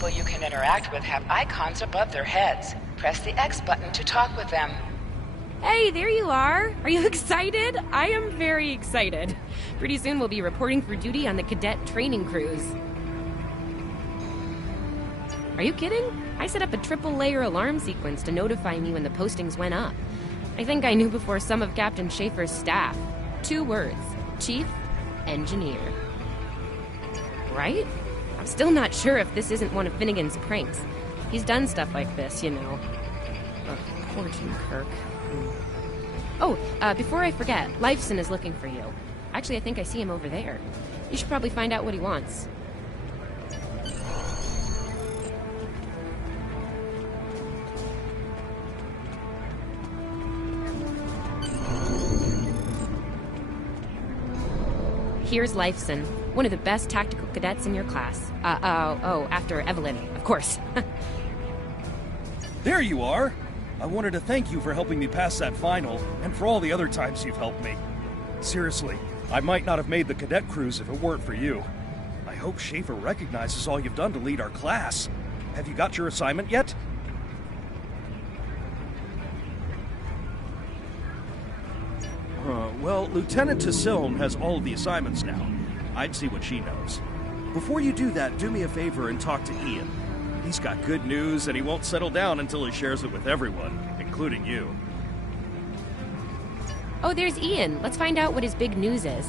people you can interact with have icons above their heads. Press the X button to talk with them. Hey, there you are! Are you excited? I am very excited. Pretty soon we'll be reporting for duty on the cadet training cruise. Are you kidding? I set up a triple-layer alarm sequence to notify me when the postings went up. I think I knew before some of Captain Schaefer's staff. 2 words. Chief Engineer. Right? I'm still not sure if this isn't one of Finnegan's pranks. He's done stuff like this, you know. Poor Jim Kirk. Oh, before I forget, Lifeson is looking for you. Actually, I think I see him over there. You should probably find out what he wants. Here's Lifeson, one of the best tactical cadets in your class. After Evelyn, of course. There you are! I wanted to thank you for helping me pass that final, and for all the other times you've helped me. Seriously, I might not have made the cadet cruise if it weren't for you. I hope Schaefer recognizes all you've done to lead our class. Have you got your assignment yet? Well, Lieutenant Tassilm has all of the assignments now. I'd see what she knows. Before you do that, do me a favor and talk to Ian. He's got good news, and he won't settle down until he shares it with everyone, including you. Oh, there's Ian. Let's find out what his big news is.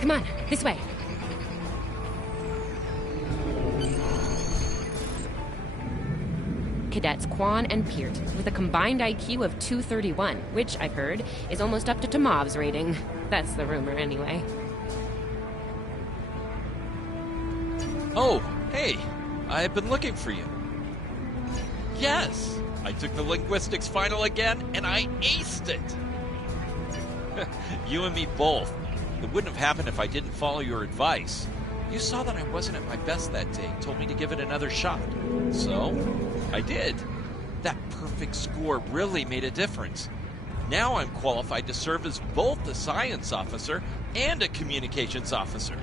Come on, this way. Cadets Quan and Peart, with a combined IQ of 231, which, I've heard, is almost up to Tomov's rating. That's the rumor, anyway. Oh, hey, I've been looking for you. Yes, I took the linguistics final again, and I aced it. You and me both. It wouldn't have happened if I didn't follow your advice. You saw that I wasn't at my best that day, told me to give it another shot. So, I did. That perfect score really made a difference. Now I'm qualified to serve as both a science officer and a communications officer.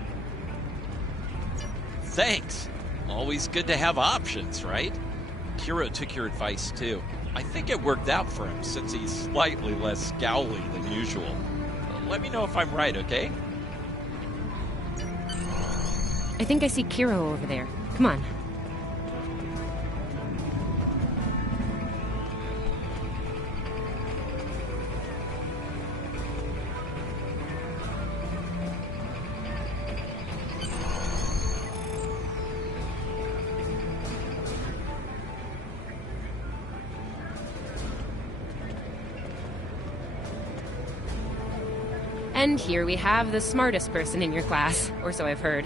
Thanks. Always good to have options, right? Kiro took your advice too. I think it worked out for him since he's slightly less scowly than usual. Let me know if I'm right, okay? I think I see Kiro over there. Come on. And here we have the smartest person in your class, or so I've heard.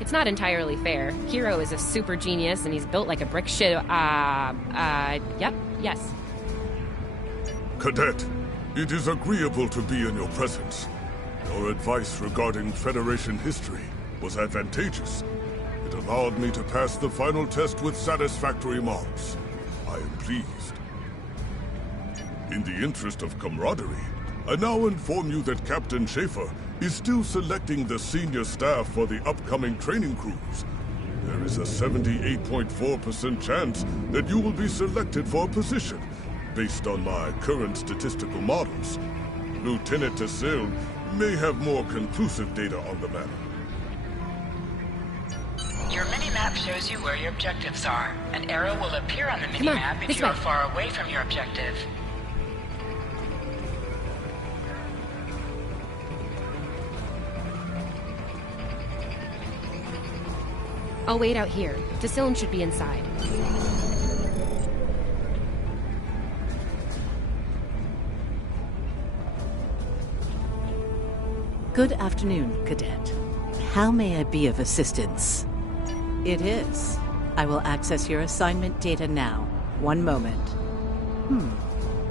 It's not entirely fair. Kiro is a super genius, and he's built like a brick shit. Yep, yes. Cadet, it is agreeable to be in your presence. Your advice regarding Federation history was advantageous. It allowed me to pass the final test with satisfactory marks. I am pleased. In the interest of camaraderie, I now inform you that Captain Schaefer is still selecting the senior staff for the upcoming training cruise. There is a 78.4% chance that you will be selected for a position, based on my current statistical models. Lieutenant Tassilm may have more conclusive data on the matter. Your mini-map shows you where your objectives are. An arrow will appear on the mini-map if you are far away from your objective. I'll wait out here. Tassilm should be inside. Good afternoon, Cadet. How may I be of assistance? It is. I will access your assignment data now. One moment.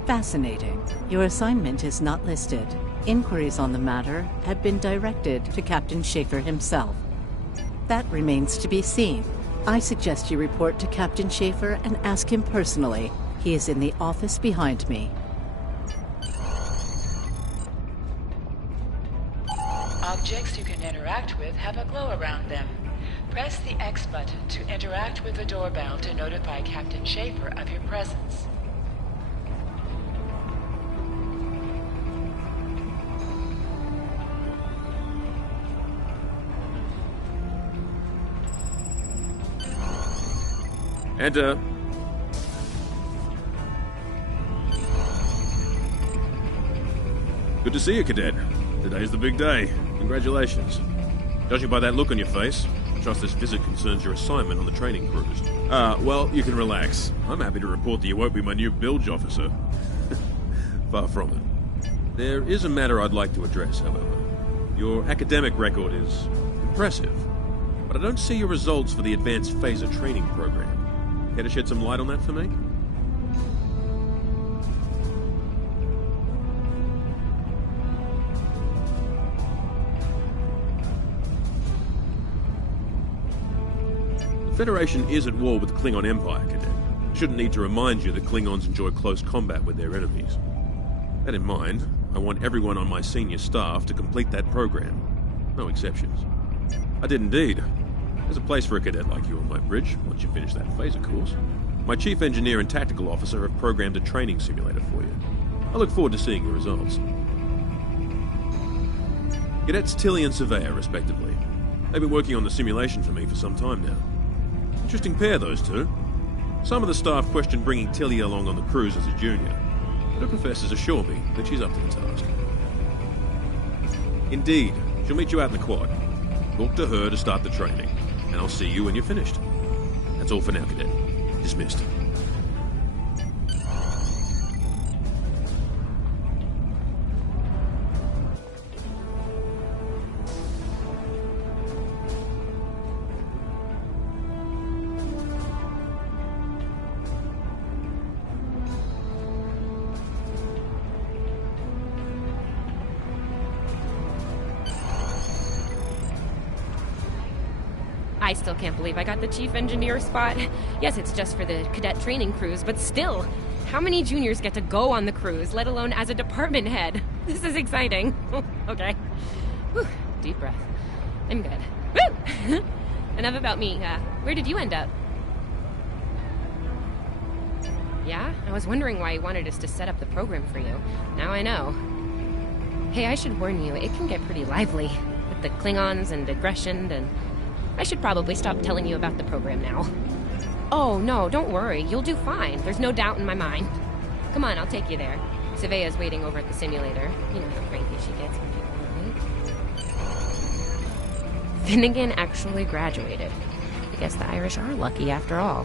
Fascinating. Your assignment is not listed. Inquiries on the matter have been directed to Captain Schaefer himself. That remains to be seen. I suggest you report to Captain Schaefer and ask him personally. He is in the office behind me. Objects you can interact with have a glow around them. Press the X button to interact with the doorbell to notify Captain Schaefer of your presence. Enter. Good to see you, Cadet. Today's the big day. Congratulations. Judging by that look on your face, I trust this visit concerns your assignment on the training cruise. Well, you can relax. I'm happy to report that you won't be my new bilge officer. Far from it. There is a matter I'd like to address, however. Your academic record is impressive, but I don't see your results for the Advanced Phaser Training Program. Care to shed some light on that for me? The Federation is at war with the Klingon Empire, Cadet. I shouldn't need to remind you that Klingons enjoy close combat with their enemies. That in mind, I want everyone on my senior staff to complete that program. No exceptions. I did indeed. There's a place for a cadet like you on my bridge, once you finish that phaser course. My chief engineer and tactical officer have programmed a training simulator for you. I look forward to seeing your results. Cadets Tilly and Surveyor, respectively. They've been working on the simulation for me for some time now. Interesting pair, those two. Some of the staff question bringing Tilly along on the cruise as a junior, but her professors assure me that she's up to the task. Indeed, she'll meet you out in the quad. Talk to her to start the training, and I'll see you when you're finished. That's all for now, Cadet. Dismissed. I still can't believe I got the chief engineer spot. Yes, it's just for the cadet training cruise, but still, how many juniors get to go on the cruise, let alone as a department head? This is exciting. Okay. Whew, deep breath. I'm good. Woo! Enough about me. Where did you end up? Yeah? I was wondering why you wanted us to set up the program for you. Now I know. Hey, I should warn you, it can get pretty lively. With the Klingons and aggression and... I should probably stop telling you about the program now. Oh, no, don't worry. You'll do fine. There's no doubt in my mind. Come on, I'll take you there. Surveyor's waiting over at the simulator. You know how cranky she gets when people are late. Finnegan actually graduated. I guess the Irish are lucky after all.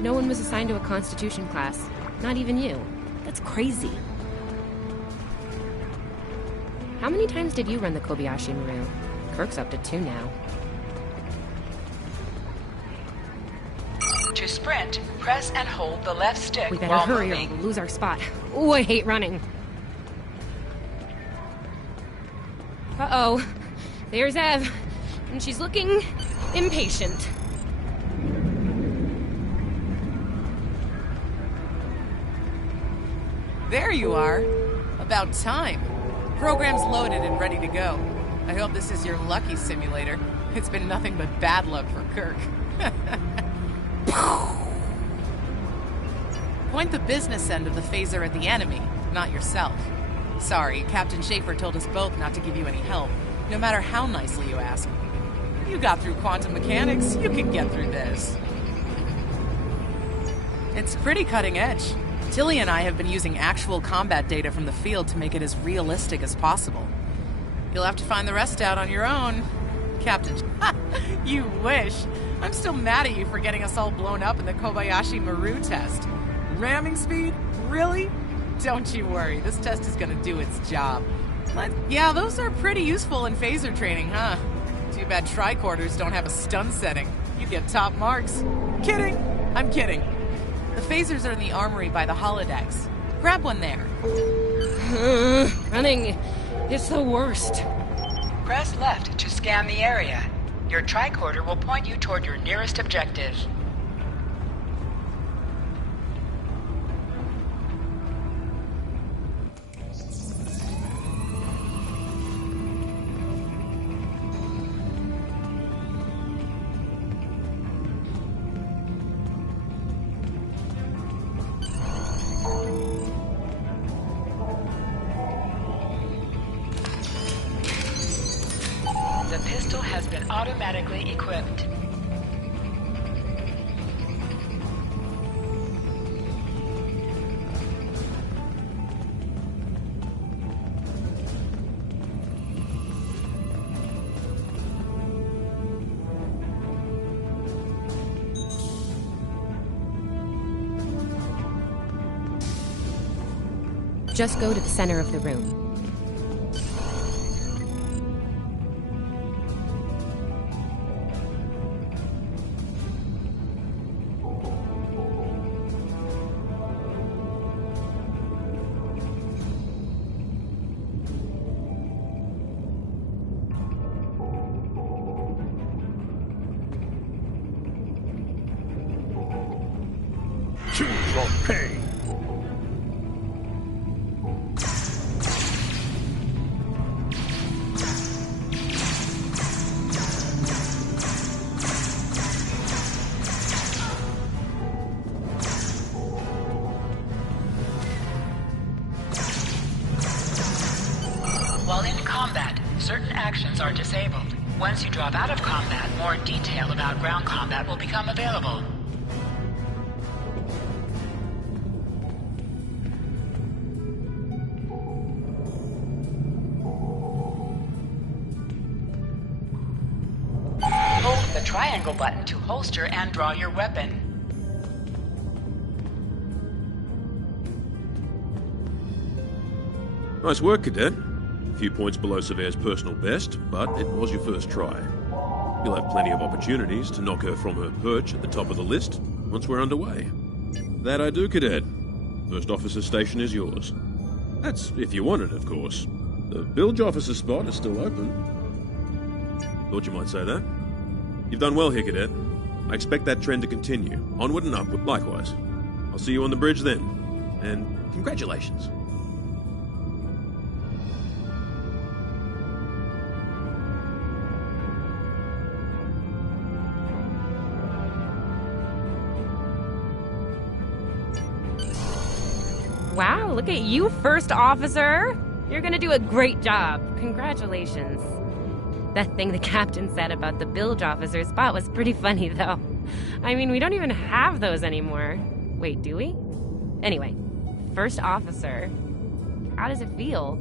No one was assigned to a Constitution class. Not even you. That's crazy. How many times did you run the Kobayashi Maru? Kirk's up to 2 now. To sprint, press and hold the left stick We better while hurry moving. or we'll lose our spot. Ooh, I hate running. Uh-oh. There's Ev. And she's looking impatient. There you are. About time. Program's loaded and ready to go. I hope this is your lucky simulator. It's been nothing but bad luck for Kirk. Point the business end of the phaser at the enemy, not yourself. Sorry, Captain Schaefer told us both not to give you any help, no matter how nicely you ask. You got through quantum mechanics, you can get through this. It's pretty cutting edge. Tilly and I have been using actual combat data from the field to make it as realistic as possible. You'll have to find the rest out on your own. Captain... You wish. I'm still mad at you for getting us all blown up in the Kobayashi Maru test. Ramming speed? Really? Don't you worry, this test is gonna do its job. But yeah, those are pretty useful in phaser training, huh? Too bad tricorders don't have a stun setting. You get top marks. Kidding! I'm kidding. The phasers are in the armory by the holodecks. Grab one there. Running is the worst. Press left to scan the area. Your tricorder will point you toward your nearest objective. The pistol has been automatically equipped. Just go to the center of the room. Choose your pain. While in combat, certain actions are disabled. Once you drop out of combat, more detail about ground combat will become available. Hold the triangle button to holster and draw your weapon. Nice work, Cadet. A few points below Severe's personal best, but it was your first try. You'll have plenty of opportunities to knock her from her perch at the top of the list once we're underway. That I do, Cadet. First officer station is yours. That's if you want it, of course. The bilge officer spot is still open. Thought you might say that. You've done well here, Cadet. I expect that trend to continue. Onward and upward, likewise. I'll see you on the bridge then. And congratulations. Wow, look at you, First Officer! You're gonna do a great job. Congratulations. That thing the captain said about the bilge officer spot was pretty funny, though. I mean, we don't even have those anymore. Wait, do we? Anyway, First Officer. How does it feel?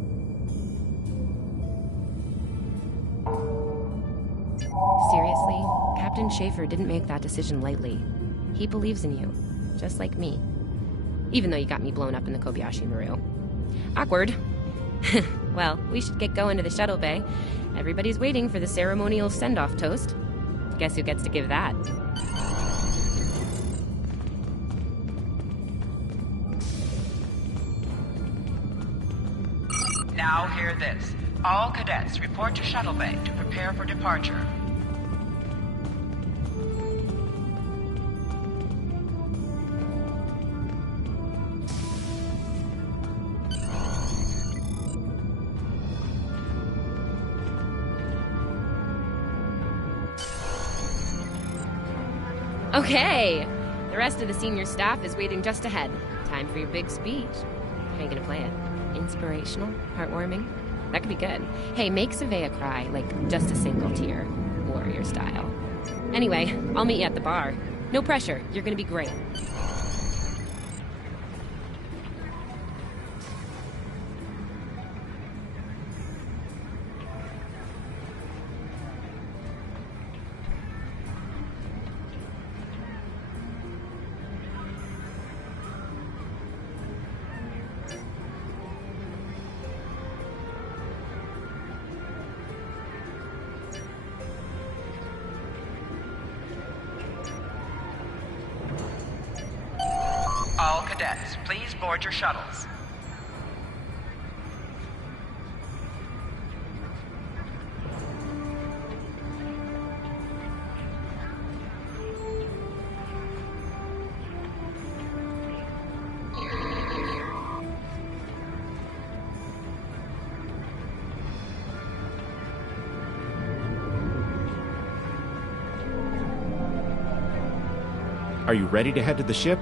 Seriously, Captain Schaefer didn't make that decision lightly. He believes in you, just like me. Even though you got me blown up in the Kobayashi Maru. Awkward. Well, we should get going to the shuttle bay. Everybody's waiting for the ceremonial send-off toast. Guess who gets to give that? Now hear this. All cadets report to shuttle bay to prepare for departure. Okay! The rest of the senior staff is waiting just ahead. Time for your big speech. How are you gonna play it? Inspirational? Heartwarming? That could be good. Hey, make Savea cry, like just a single tear. Warrior style. Anyway, I'll meet you at the bar. No pressure, you're gonna be great. All cadets, please board your shuttles. Are you ready to head to the ship?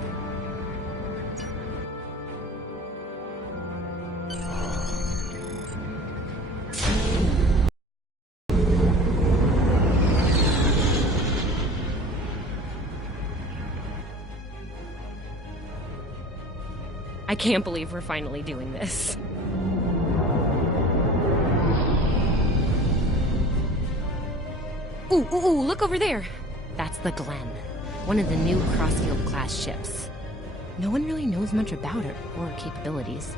I can't believe we're finally doing this. Ooh, look over there! That's the Glen, one of the new Crossfield-class ships. No one really knows much about it or her capabilities.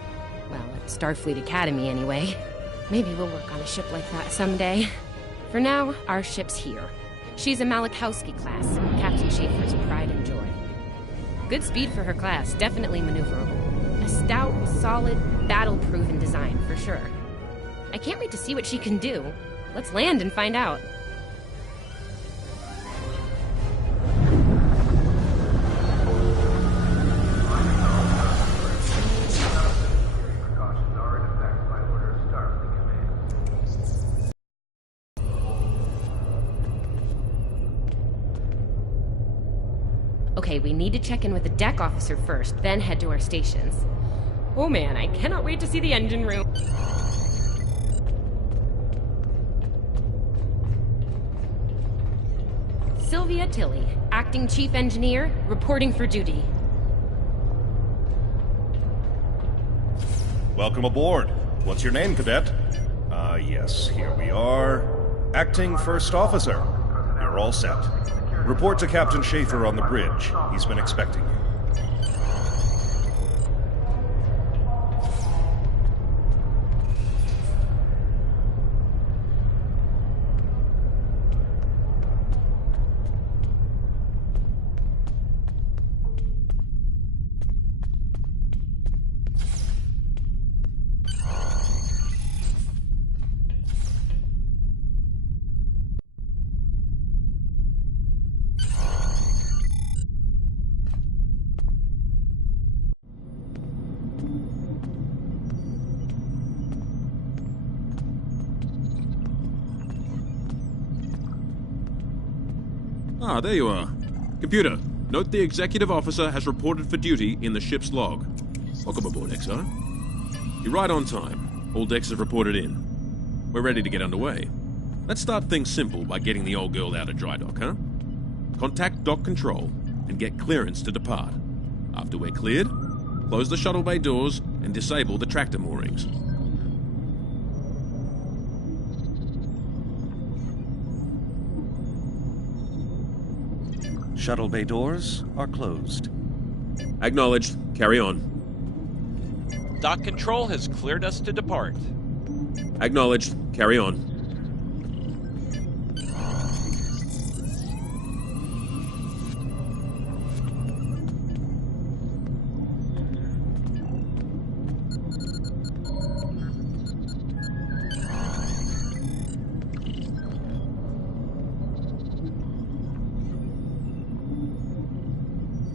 Well, at Starfleet Academy, anyway. Maybe we'll work on a ship like that someday. For now, our ship's here. She's a Malachowski class, Captain Schaefer's pride and joy. Good speed for her class, definitely maneuverable. A stout, solid, battle-proven design, for sure. I can't wait to see what she can do. Let's land and find out. Okay, we need to check in with the deck officer first, then head to our stations. Oh man, I cannot wait to see the engine room. Sylvia Tilley, Acting Chief Engineer, reporting for duty. Welcome aboard. What's your name, Cadet? Yes, here we are. Acting First Officer. You're all set. Report to Captain Schaefer on the bridge. He's been expecting you. Ah, there you are. Computer, note the executive officer has reported for duty in the ship's log. Welcome aboard, XR. You're right on time. All decks have reported in. We're ready to get underway. Let's start things simple by getting the old girl out of dry dock, huh? Contact dock control and get clearance to depart. After we're cleared, close the shuttle bay doors and disable the tractor moorings. Shuttle bay doors are closed. Acknowledged. Carry on. Dock control has cleared us to depart. Acknowledged. Carry on.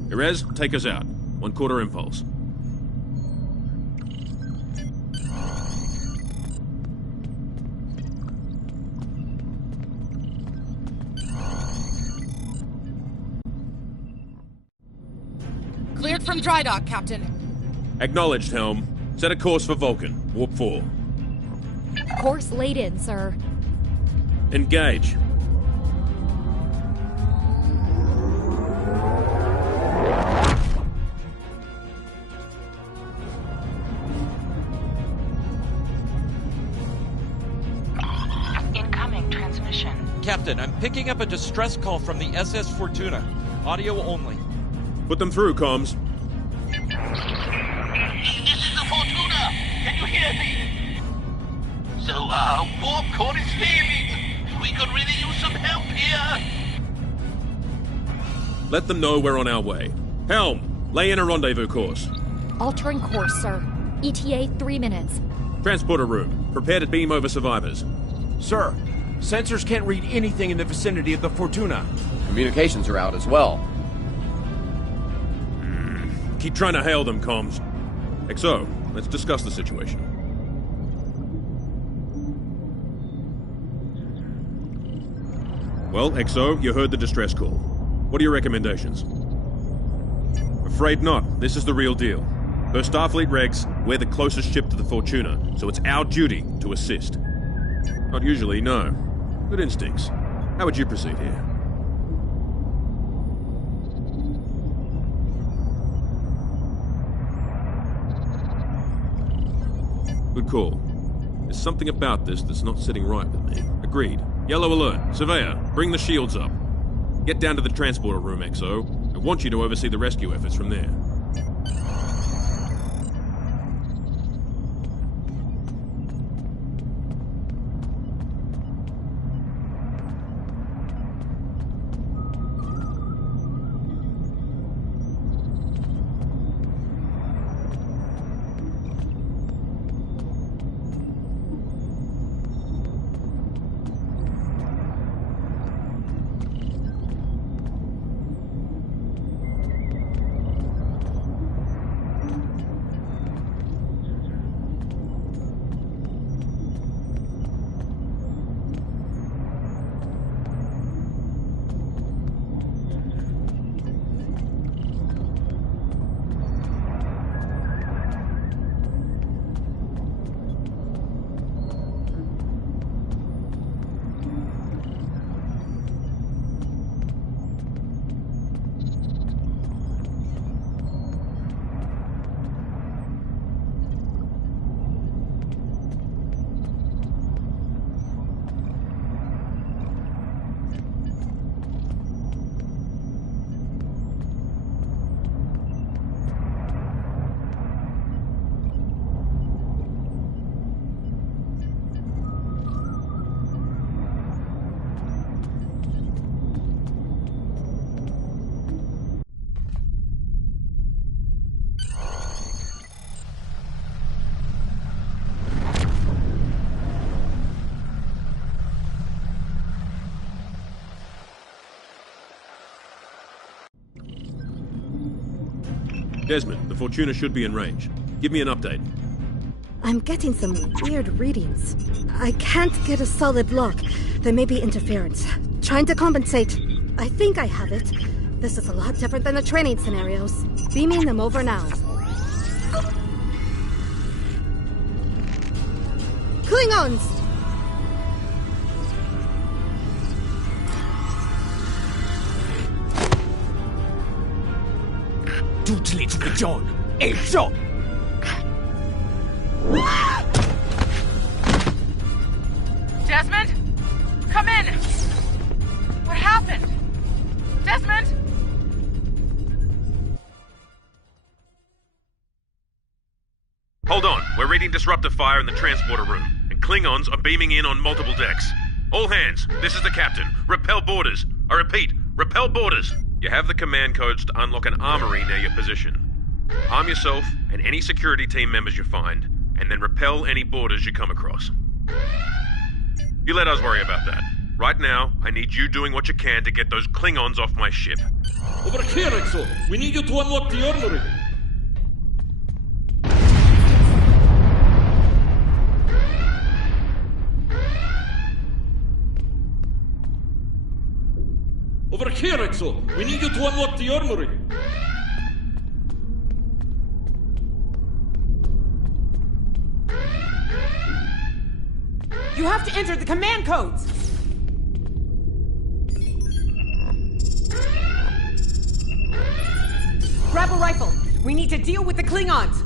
Perez, take us out. 1/4 impulse. Cleared from dry dock, Captain. Acknowledged, Helm. Set a course for Vulcan. Warp 4. Course laid in, sir. Engage. Incoming transmission. Captain, I'm picking up a distress call from the SS Fortuna. Audio only. Put them through, comms. This is the Fortuna! Can you hear me? So, warp core is failing. We could really use some help here. Let them know we're on our way. Helm, lay in a rendezvous course. Altering course, sir. ETA 3 minutes. Transporter room. Prepare to beam over survivors. Sir, sensors can't read anything in the vicinity of the Fortuna. Communications are out as well. Keep trying to hail them, comms. XO, let's discuss the situation. Well, XO, you heard the distress call. What are your recommendations? Afraid not. This is the real deal. Per Starfleet regs, we're the closest ship to the Fortuna, so it's our duty to assist. Not usually, no. Good instincts. How would you proceed here? Good call. There's something about this that's not sitting right with me. Agreed. Yellow alert. Surveyor, bring the shields up. Get down to the transporter room, XO. I want you to oversee the rescue efforts from there. Desmond, the Fortuna should be in range. Give me an update. I'm getting some weird readings. I can't get a solid lock. There may be interference. Trying to compensate. I think I have it. This is a lot different than the training scenarios. Beaming them over now. Klingons! Tutlit med John! Elso! Desmond? Come in! What happened? Desmond? Hold on. We're reading disruptor fire in the transporter room, and Klingons are beaming in on multiple decks. All hands, this is the captain. Repel boarders. I repeat, repel boarders. You have the command codes to unlock an armory near your position. Arm yourself and any security team members you find, and then repel any boarders you come across. You let us worry about that. Right now, I need you doing what you can to get those Klingons off my ship. Over here, Exo! We need you to unlock the armory! Over here, Exo! We need you to unlock the armory! You have to enter the command codes! Grab a rifle! We need to deal with the Klingons!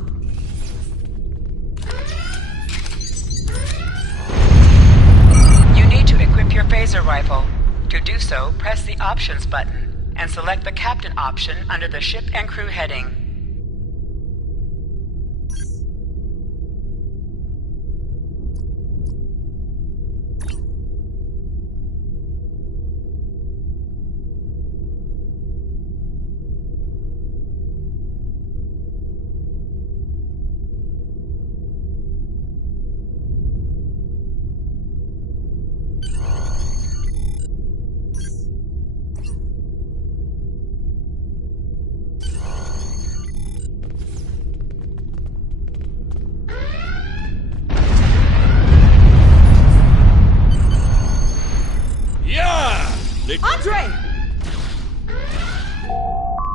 You need to equip your phaser rifle. To do so, press the Options button and select the Captain option under the Ship and Crew heading.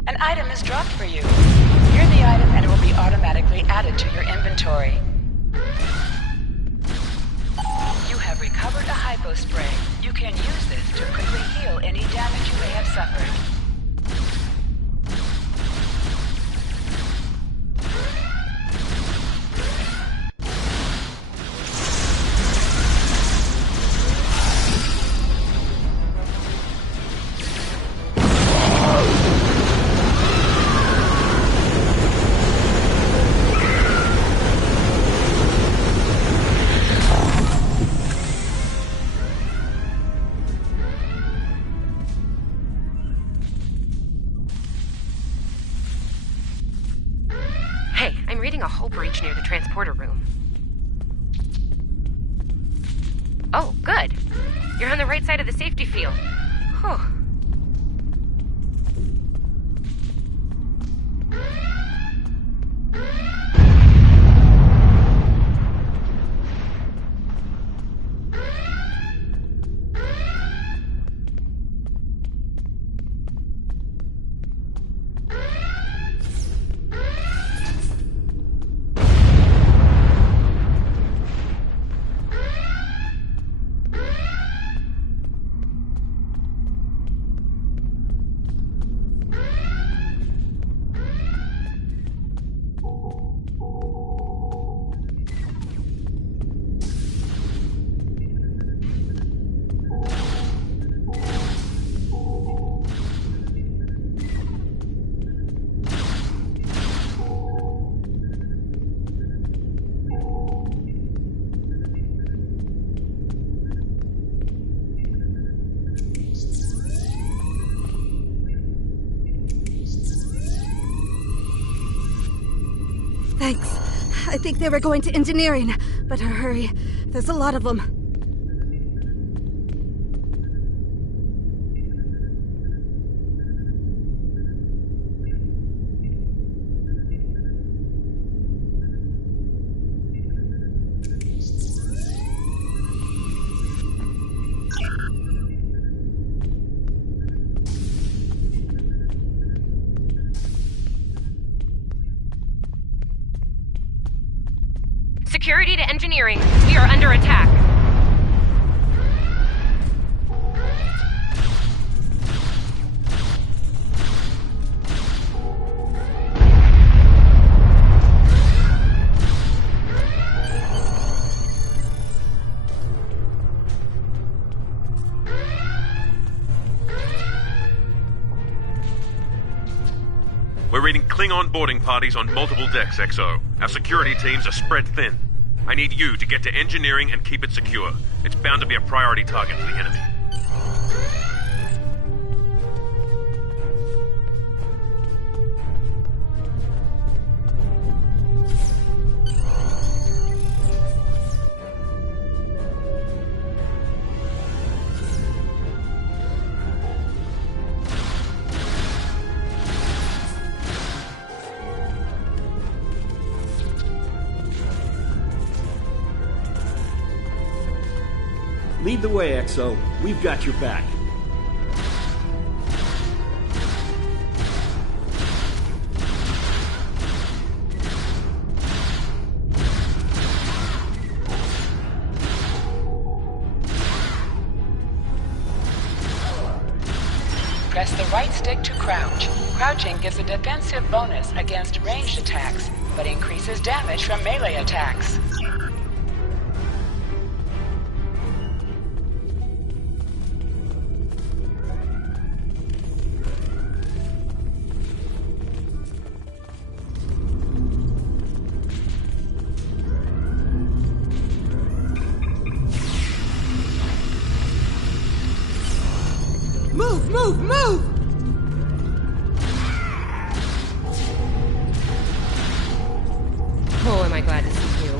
An item is dropped for you. Hear the item and it will be automatically added to your inventory. You have recovered a hypo spray. You can use this to quickly heal any damage you may have suffered. Hey, I'm reading a hull breach near the transporter room. Oh, good. You're on the right side of the safety field. Whew. Thanks. I think they were going to engineering. Better hurry. There's a lot of them. Security to engineering. We are under attack. We're reading Klingon boarding parties on multiple decks, XO. Our security teams are spread thin. I need you to get to engineering and keep it secure. It's bound to be a priority target for the enemy. Lead the way, XO. We've got your back. Press the right stick to crouch. Crouching gives a defensive bonus against ranged attacks, but increases damage from melee attacks. Move, move, move! Oh, am I glad to see you.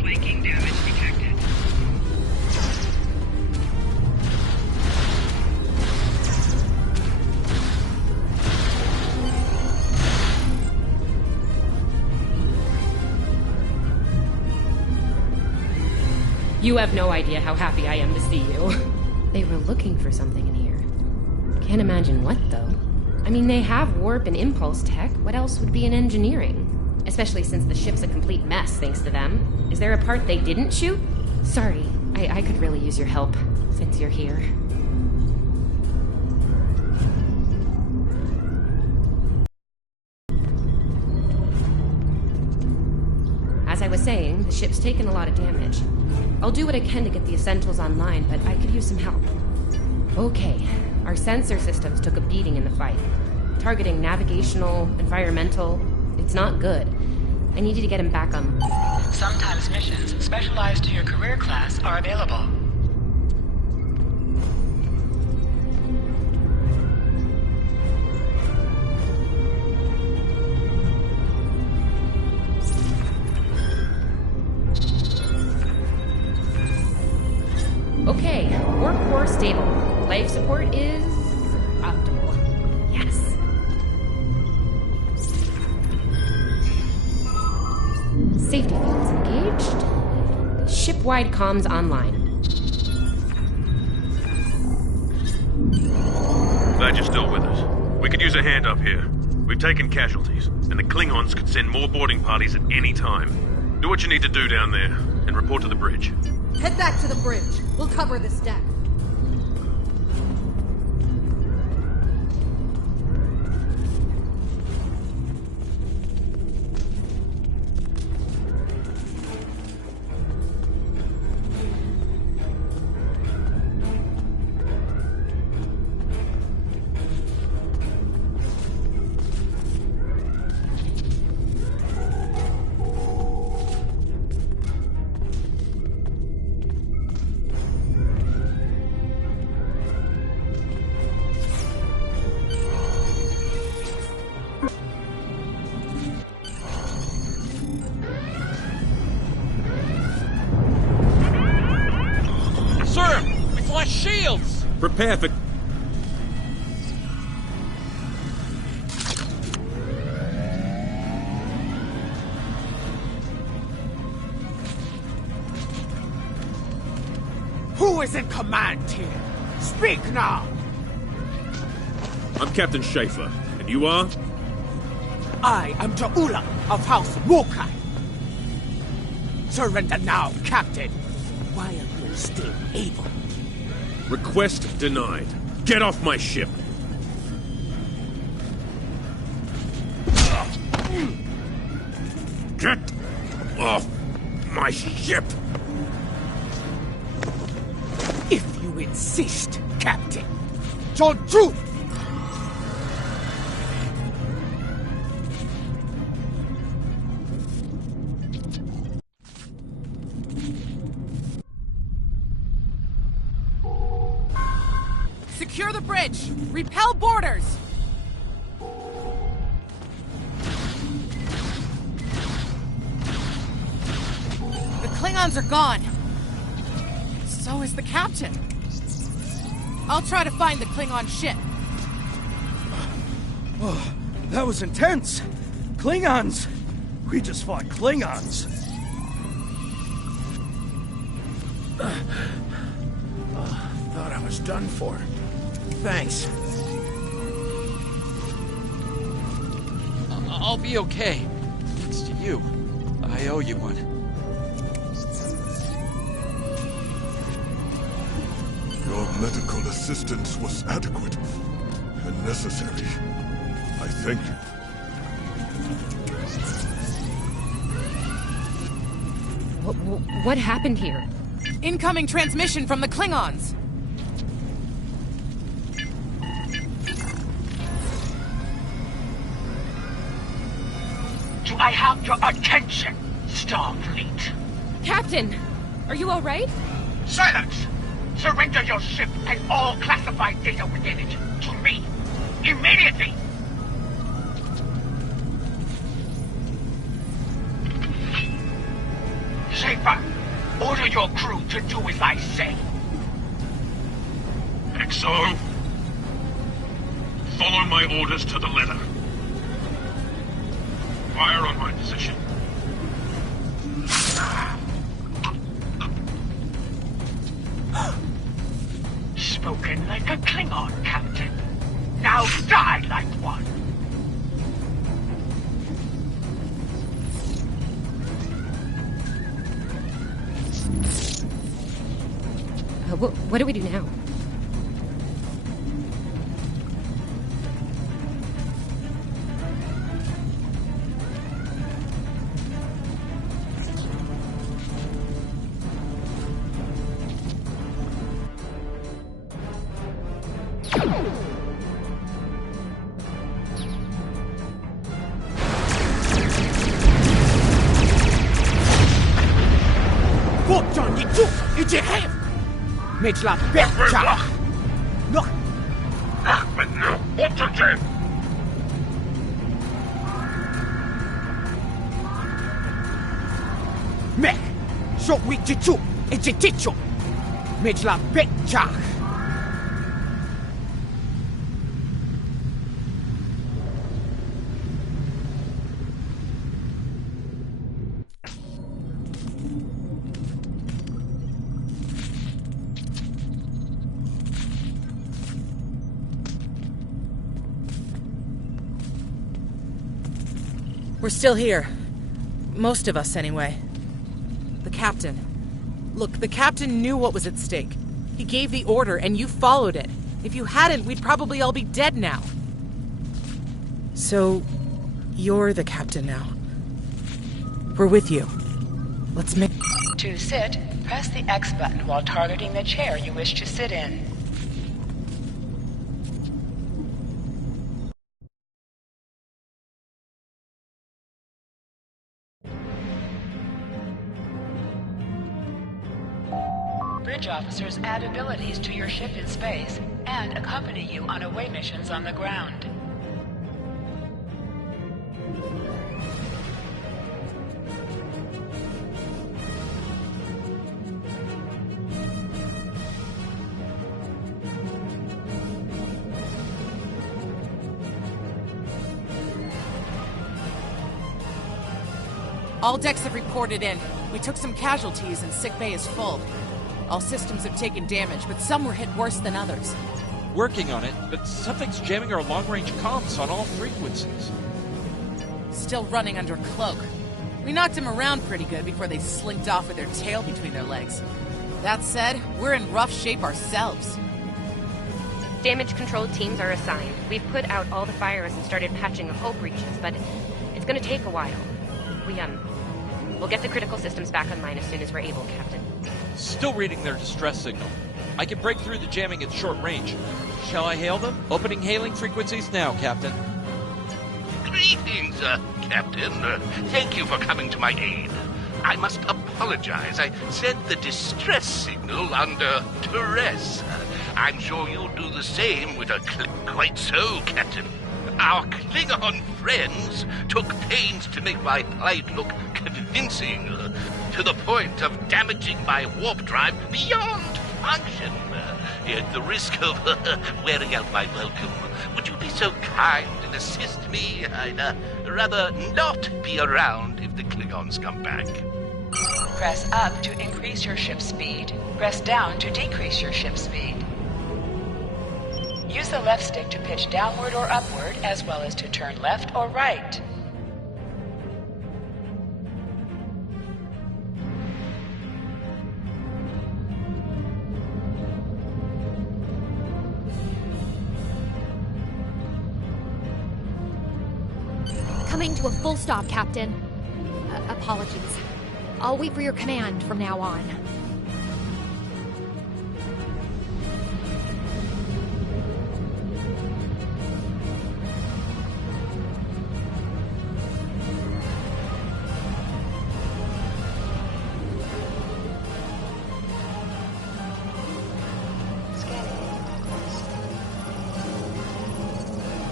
Flanking damage detected. You have no idea how happy I am to see you. They were looking for something in here. Can't imagine what, though. I mean, they have warp and impulse tech. What else would be in engineering? Especially since the ship's a complete mess, thanks to them. Is there a part they didn't shoot? Sorry, I could really use your help, since you're here. As I was saying, the ship's taken a lot of damage. I'll do what I can to get the essentials online, but I could use some help. Okay, our sensor systems took a beating in the fight. Targeting navigational, environmental, it's not good. I need you to get him back on. Sometimes missions specialized to your career class are available. Okay, warp core stable. Life support is optimal. Yes. Safety fields engaged. Ship-wide comms online. Glad you're still with us. We could use a hand up here. We've taken casualties, and the Klingons could send more boarding parties at any time. Do what you need to do down there, and report to the bridge. Head back to the bridge. We'll cover this deck. Shields! Prepare for... Who is in command here? Speak now! I'm Captain Schaefer, and you are? I am Ta'ula of House Mokai. Surrender now, Captain, while you're still able. Request denied. Get off my ship! Get off my ship! If you insist, Captain. Don't do! Secure the bridge! Repel boarders! The Klingons are gone. So is the captain. I'll try to find the Klingon ship. Oh, that was intense! Klingons! We just fought Klingons! Thought I was done for. Thanks. I'll be okay. Thanks to you. I owe you one. Your medical assistance was adequate and necessary. I thank you. What happened here? Incoming transmission from the Klingons. Do I have your attention, Starfleet? Captain, are you all right? Silence! Surrender your ship and all classified data within it to me. Immediately! Schaefer, order your crew to do as I say. XO, follow my orders to the letter. Fire on my position. acting like a Klingon, Captain. Now die like one. What do we do now? Mit la beccia! Noch! Ach, mit ne Untergehen! Mech! So we chichu! It's a ticho! Mit la beccia! We're still here. Most of us, anyway. The captain. Look, the captain knew what was at stake. He gave the order, and you followed it. If you hadn't, we'd probably all be dead now. So, you're the captain now. We're with you. Let's make... To sit, press the X button while targeting the chair you wish to sit in. Bridge officers add abilities to your ship in space and accompany you on away missions on the ground. All decks have reported in. We took some casualties and sick bay is full. All systems have taken damage, but some were hit worse than others. Working on it, but something's jamming our long-range comms on all frequencies. Still running under cloak. We knocked them around pretty good before they slinked off with their tail between their legs. That said, we're in rough shape ourselves. Damage control teams are assigned. We've put out all the fires and started patching hull breaches, but it's gonna take a while. We'll get the critical systems back online as soon as we're able, Captain. Still reading their distress signal. I can break through the jamming at short range. Shall I hail them? Opening hailing frequencies now, Captain. Greetings, Captain. Thank you for coming to my aid. I must apologize. I sent the distress signal under duress. I'm sure you'll do the same with a Quite so, Captain. Our Klingon friends took pains to make my plight look convincing, to the point of damaging my warp drive beyond function. At the risk of wearing out my welcome, would you be so kind and assist me? I'd rather not be around if the Klingons come back. Press up to increase your ship speed. Press down to decrease your ship speed. Use the left stick to pitch downward or upward, as well as to turn left or right. Coming to a full stop, Captain. Apologies. I'll wait for your command from now on.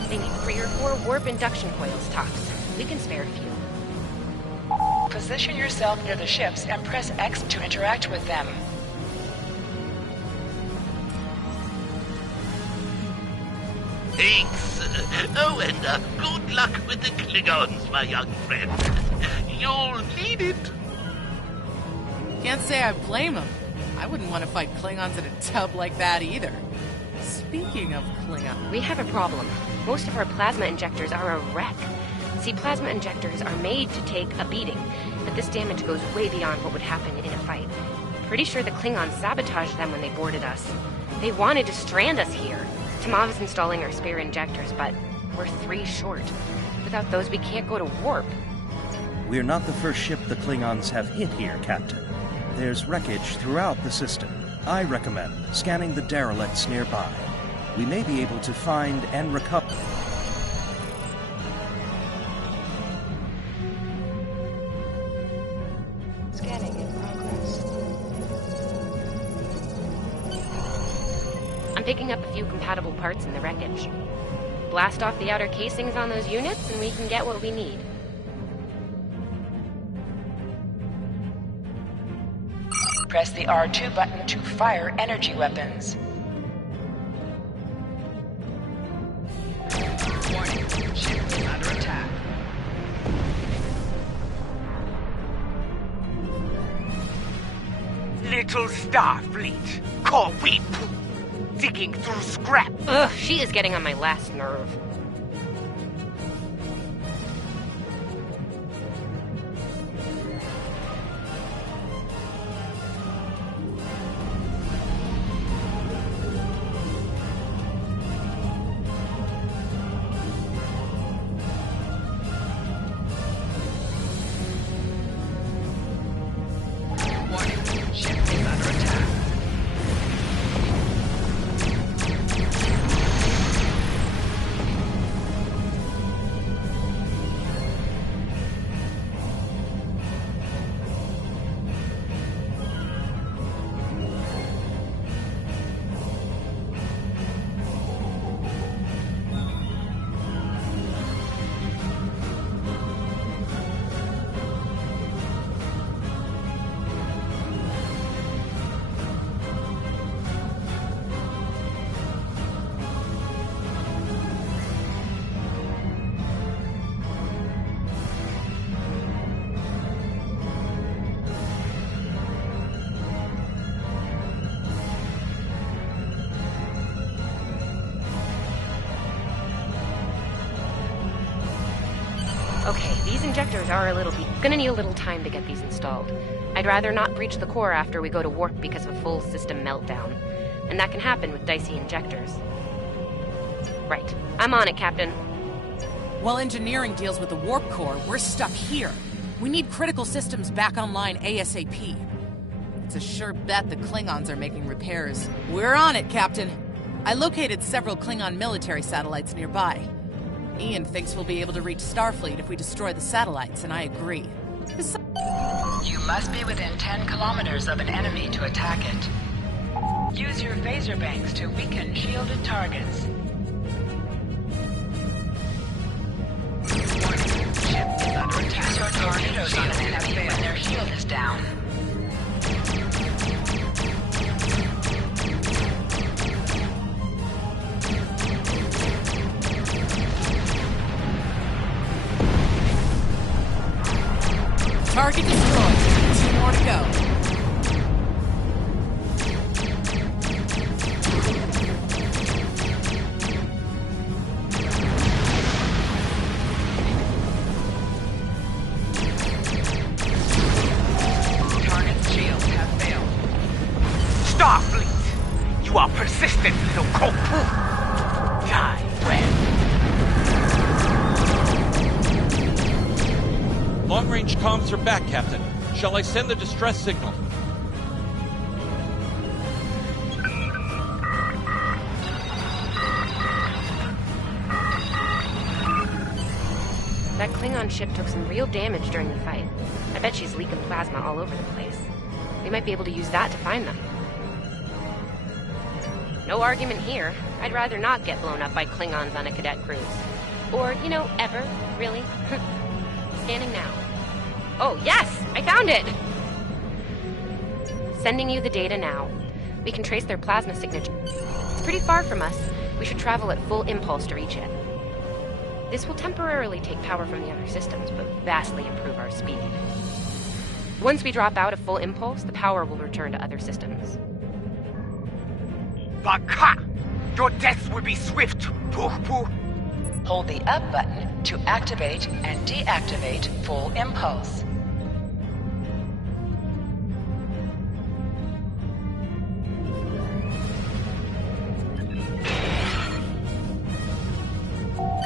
They need 3 or 4 warp induction coils tops. We can spare a few. Position yourself near the ships and press X to interact with them. Thanks. Oh, and good luck with the Klingons, my young friend. You'll need it. Can't say I blame him. I wouldn't want to fight Klingons in a tub like that either. Speaking of Klingon... We have a problem. Most of our plasma injectors are a wreck. See, plasma injectors are made to take a beating, but this damage goes way beyond what would happen in a fight. Pretty sure the Klingons sabotaged them when they boarded us. They wanted to strand us here. Tamav is installing our spare injectors, but we're 3 short. Without those, we can't go to warp. We're not the first ship the Klingons have hit here, Captain. There's wreckage throughout the system. I recommend scanning the derelicts nearby. We may be able to find and recover... Scanning in progress. I'm picking up a few compatible parts in the wreckage. Blast off the outer casings on those units, and we can get what we need. Press the R2 button to fire energy weapons. Warning, ship is under attack. Little Starfleet, call we poo, digging through scrap. Ugh, she is getting on my last nerve. Okay, these injectors are gonna need a little time to get these installed. I'd rather not breach the core after we go to warp because of a full system meltdown. And that can happen with dicey injectors. Right. I'm on it, Captain. While engineering deals with the warp core, we're stuck here. We need critical systems back online ASAP. It's a sure bet the Klingons are making repairs. We're on it, Captain. I located several Klingon military satellites nearby. Ian thinks we'll be able to reach Starfleet if we destroy the satellites, and I agree. You must be within 10 kilometers of an enemy to attack it. Use your phaser banks to weaken shielded targets. Warning, ship is under attack. Use your torpedoes on an enemy when their shield is down. Target destroyed. 2 more to go. Target's shields have failed. Starfleet, you are persistent, little cold. Die well. Long-range comms are back, Captain. Shall I send the distress signal? That Klingon ship took some real damage during the fight. I bet she's leaking plasma all over the place. We might be able to use that to find them. No argument here. I'd rather not get blown up by Klingons on a cadet cruise. Or, ever, really. Scanning now. Oh, yes! I found it! Sending you the data now. We can trace their plasma signature. It's pretty far from us. We should travel at full impulse to reach it. This will temporarily take power from the other systems, but vastly improve our speed. Once we drop out of full impulse, the power will return to other systems. Baka! Your death will be swift. Hold the up button to activate and deactivate full impulse.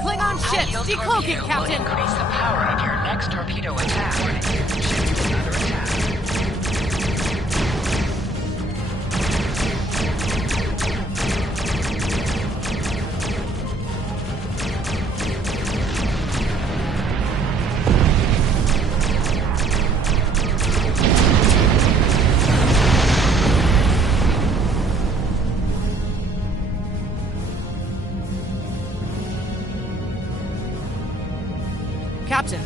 Klingon ships, Ideal decloaking, torpedo Captain! will increase the power of your next torpedo attack. Ship is under attack. Captain,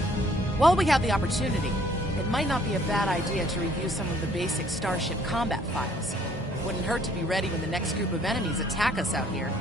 while we have the opportunity, it might not be a bad idea to review some of the basic Starship combat files. Wouldn't hurt to be ready when the next group of enemies attack us out here.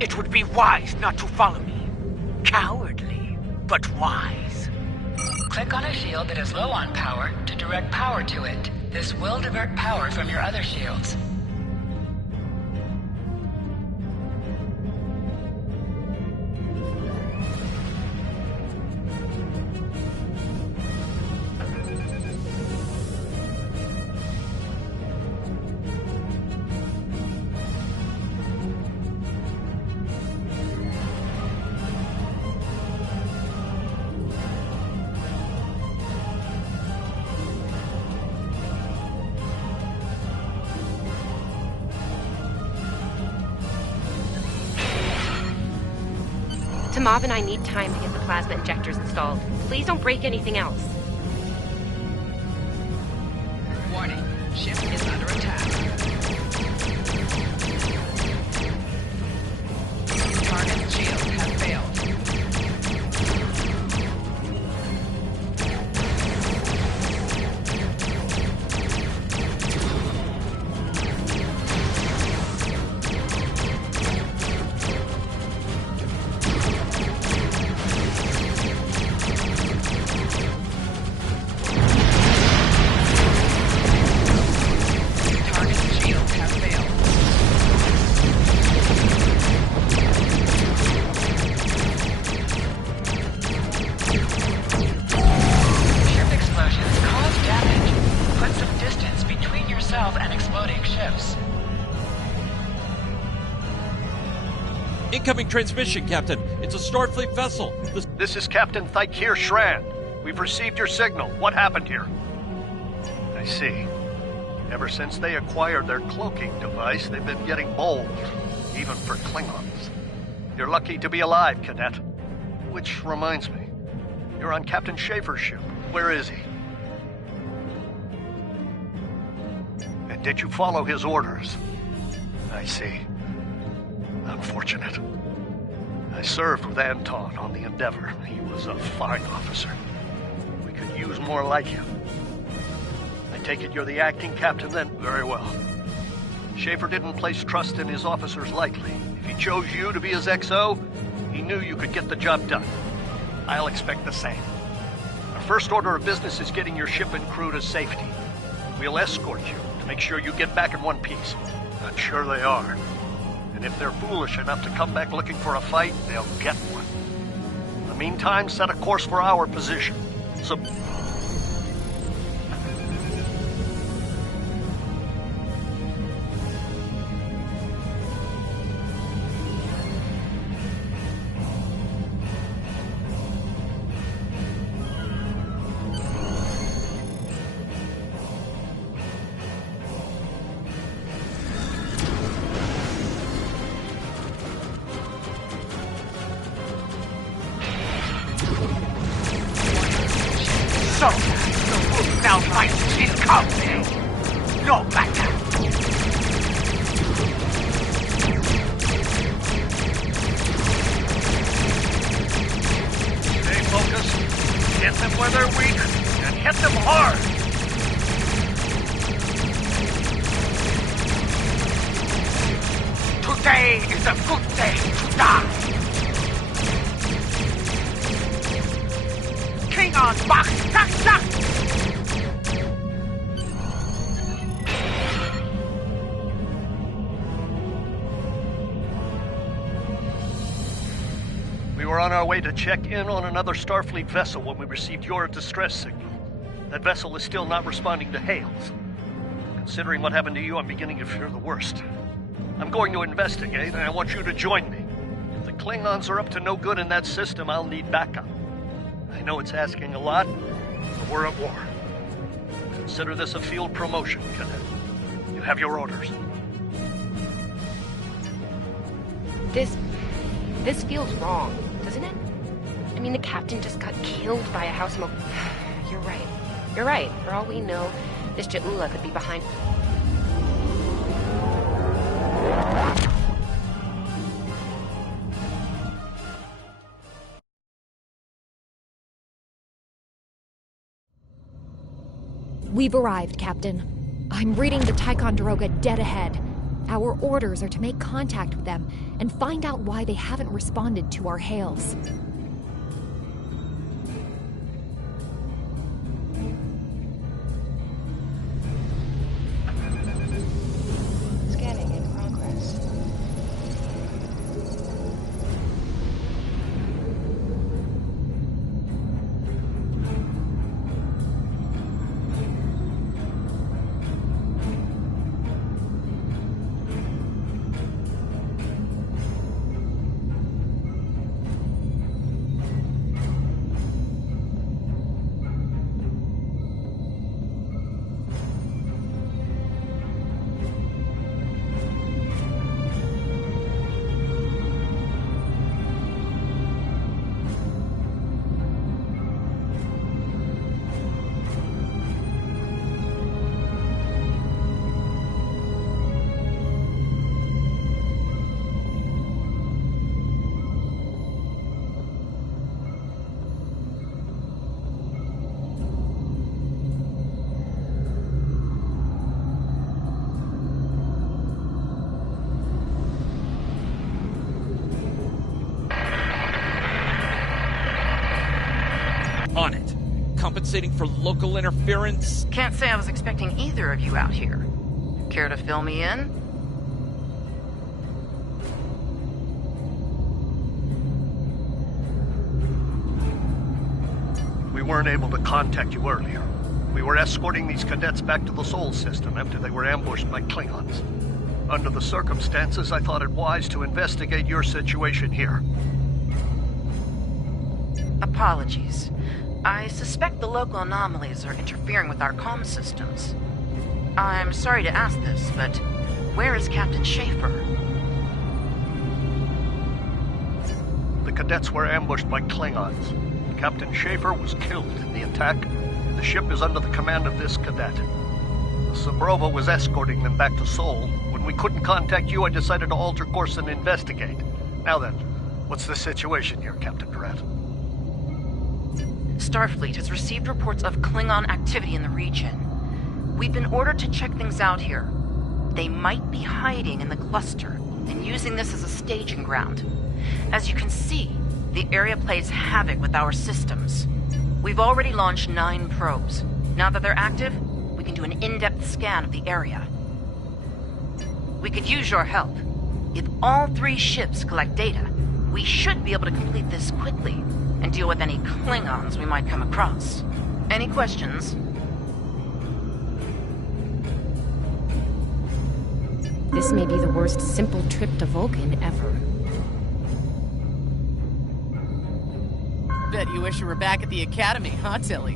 It would be wise not to follow me. Cowardly, but wise. Click on a shield that is low on power to direct power to it. This will divert power from your other shields. Tamav and I need time to get the plasma injectors installed. Please don't break anything else. Warning, ship is under attack. Target shields have failed. Incoming transmission, Captain. It's a Starfleet vessel. This is Captain Thykir Shran. We've received your signal. What happened here? I see. Ever since they acquired their cloaking device, they've been getting bold, even for Klingons. You're lucky to be alive, Cadet. Which reminds me, you're on Captain Schaefer's ship. Where is he? And did you follow his orders? I see. Unfortunate. I served with Anton on the Endeavor. He was a fine officer. We could use more like him. I take it you're the acting captain then? Very well. Schaefer didn't place trust in his officers lightly. If he chose you to be his XO, he knew you could get the job done. I'll expect the same. Our first order of business is getting your ship and crew to safety. We'll escort you to make sure you get back in one piece. I'm sure they are. And if they're foolish enough to come back looking for a fight, they'll get one. In the meantime, set a course for our position. So... So, the wolf now fights his company. No matter. Stay focused. Hit them where they're weak, and hit them hard. Today is a good day to die. King on box, duck, duck. We were on our way to check in on another Starfleet vessel when we received your distress signal. That vessel is still not responding to hails. Considering what happened to you, I'm beginning to fear the worst. I'm going to investigate, and I want you to join me. If the Klingons are up to no good in that system, I'll need backup. I know it's asking a lot, but we're at war. Consider this a field promotion, Cadet. You have your orders. This feels wrong, doesn't it? I mean, the captain just got killed by a house smoke. You're right. You're right. For all we know, this Ja'ula could be behind... We've arrived, Captain. I'm reading the Ticonderoga dead ahead. Our orders are to make contact with them and find out why they haven't responded to our hails. Scanning in progress. On it. Compensating for local interference? Can't say I was expecting either of you out here. Care to fill me in? We weren't able to contact you earlier. We were escorting these cadets back to the Sol system after they were ambushed by Klingons. Under the circumstances, I thought it wise to investigate your situation here. Apologies. I suspect the local anomalies are interfering with our comm systems. I'm sorry to ask this, but where is Captain Schaefer? The cadets were ambushed by Klingons. Captain Schaefer was killed in the attack. The ship is under the command of this cadet. The Sabrova was escorting them back to Sol. When we couldn't contact you, I decided to alter course and investigate. Now then, what's the situation here, Captain Durant? Starfleet has received reports of Klingon activity in the region. We've been ordered to check things out here. They might be hiding in the cluster and using this as a staging ground. As you can see, the area plays havoc with our systems. We've already launched 9 probes. Now that they're active, we can do an in-depth scan of the area. We could use your help. If all 3 ships collect data, we should be able to complete this quickly and deal with any Klingons we might come across. Any questions? This may be the worst simple trip to Vulcan ever. Bet you wish you were back at the Academy, huh, Tilly?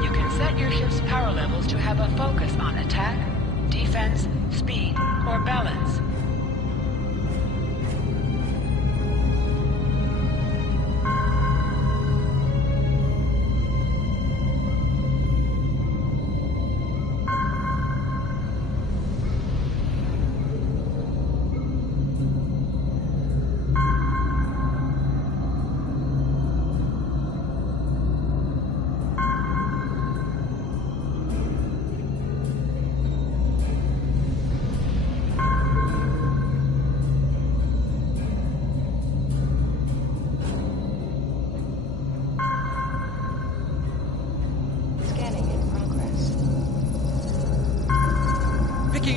You can set your ship's power levels to have a focus on attack, defense, speed, or balance.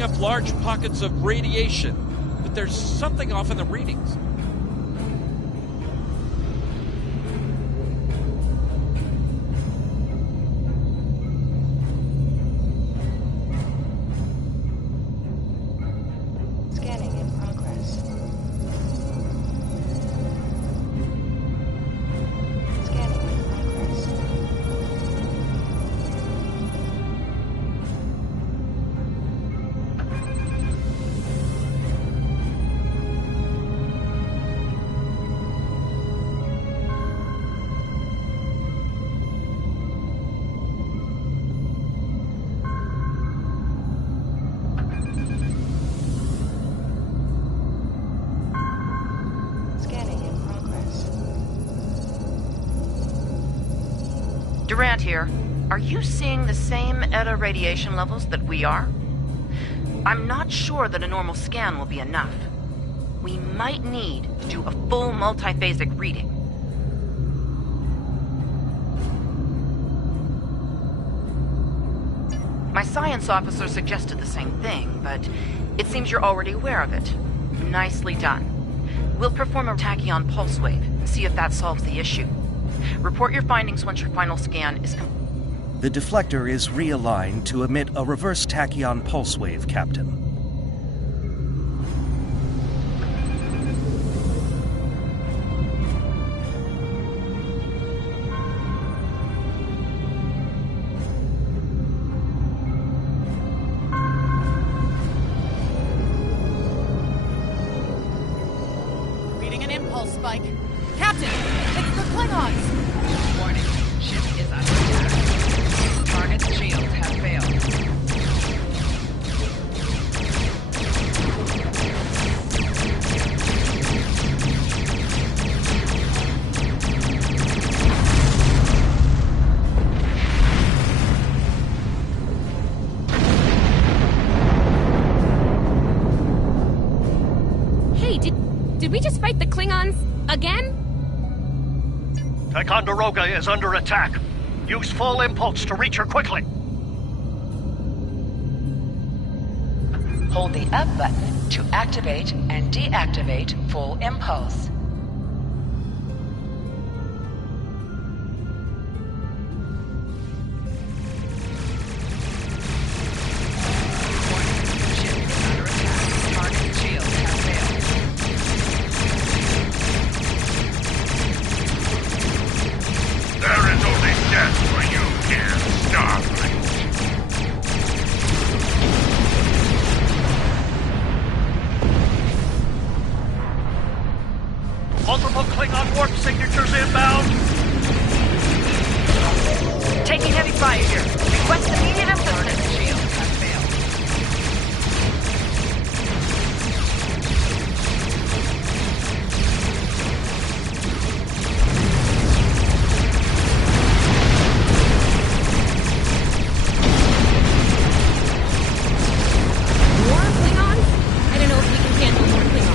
up large pockets of radiation, but there's something off in the readings. Scanning in progress. Scanning in progress. Scanning in progress. Durant here. Are you seeing the same ETA radiation levels that we are? I'm not sure that a normal scan will be enough. We might need to do a full multiphasic reading. My science officer suggested the same thing, but it seems you're already aware of it. Nicely done. We'll perform a tachyon pulse wave and see if that solves the issue. Report your findings once your final scan is complete. The deflector is realigned to emit a reverse tachyon pulse wave, Captain. Reading an impulse spike. Captain, it's the Klingons! Warning, ship is under attack. Target's shields have failed. Hey, did we just fight the Klingons again? Ticonderoga is under attack. Use full impulse to reach her quickly. Hold the up button to activate and deactivate full impulse. There is only death for you here, Starfleet. Multiple Klingon warp signatures inbound. Taking heavy fire here. Request immediate assistance. Shields have failed. More Klingons? I don't know if we can handle more Klingons.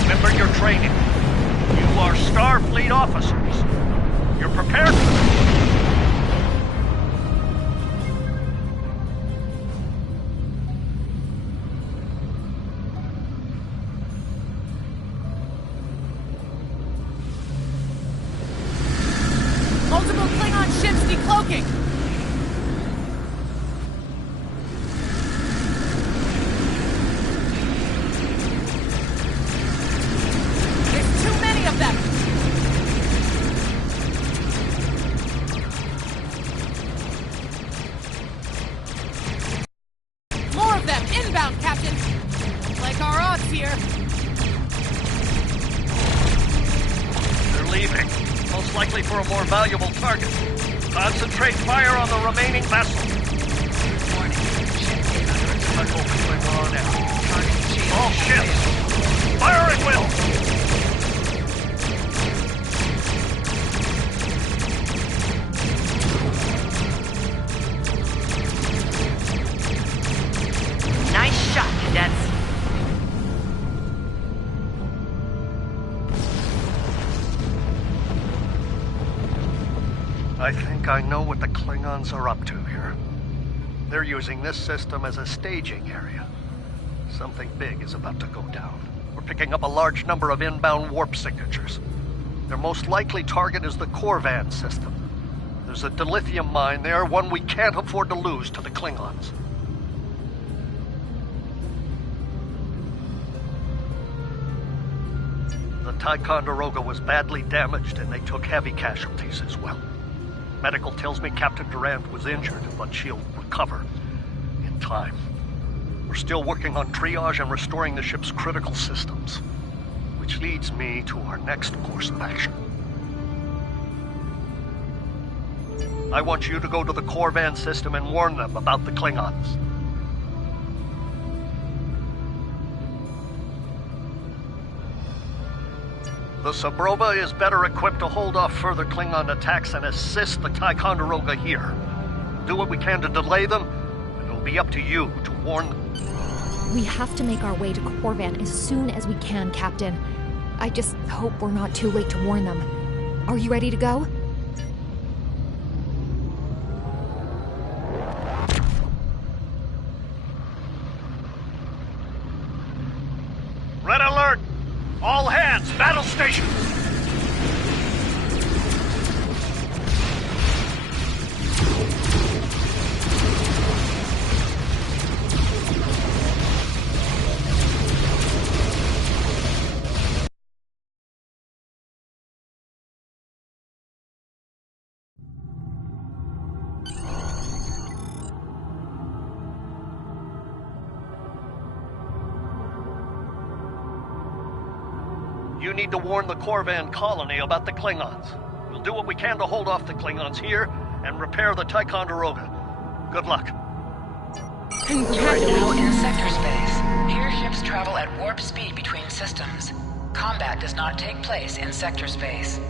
Remember your training. You are Starfleet officers. You're prepared for this. Multiple Klingon ships decloaking! There's too many of them! More of them inbound, Captain! Like our odds here. They're leaving. Most likely for a more valuable target. Concentrate fire on the remaining vessel. Warning, ship is under focusing on all ships. Fire at will! Nice shot, cadets. I think I know what the Klingons are up to here. They're using this system as a staging area. Something big is about to go down. We're picking up a large number of inbound warp signatures. Their most likely target is the Corvan system. There's a dilithium mine there, one we can't afford to lose to the Klingons. The Ticonderoga was badly damaged and they took heavy casualties as well. Medical tells me Captain Durant was injured, but she'll recover in time. We're still working on triage and restoring the ship's critical systems, which leads me to our next course of action. I want you to go to the Corvan system and warn them about the Klingons. The Sabrova is better equipped to hold off further Klingon attacks and assist the Ticonderoga here. Do what we can to delay them, and it'll be up to you to warn them. We have to make our way to Corvan as soon as we can, Captain. I just hope we're not too late to warn them. Are you ready to go? Red alert! All hands, battle station! You need to warn the Corvan colony about the Klingons. We'll do what we can to hold off the Klingons here and repair the Ticonderoga. Good luck. You are now in sector space. Here ships travel at warp speed between systems. Combat does not take place in sector space.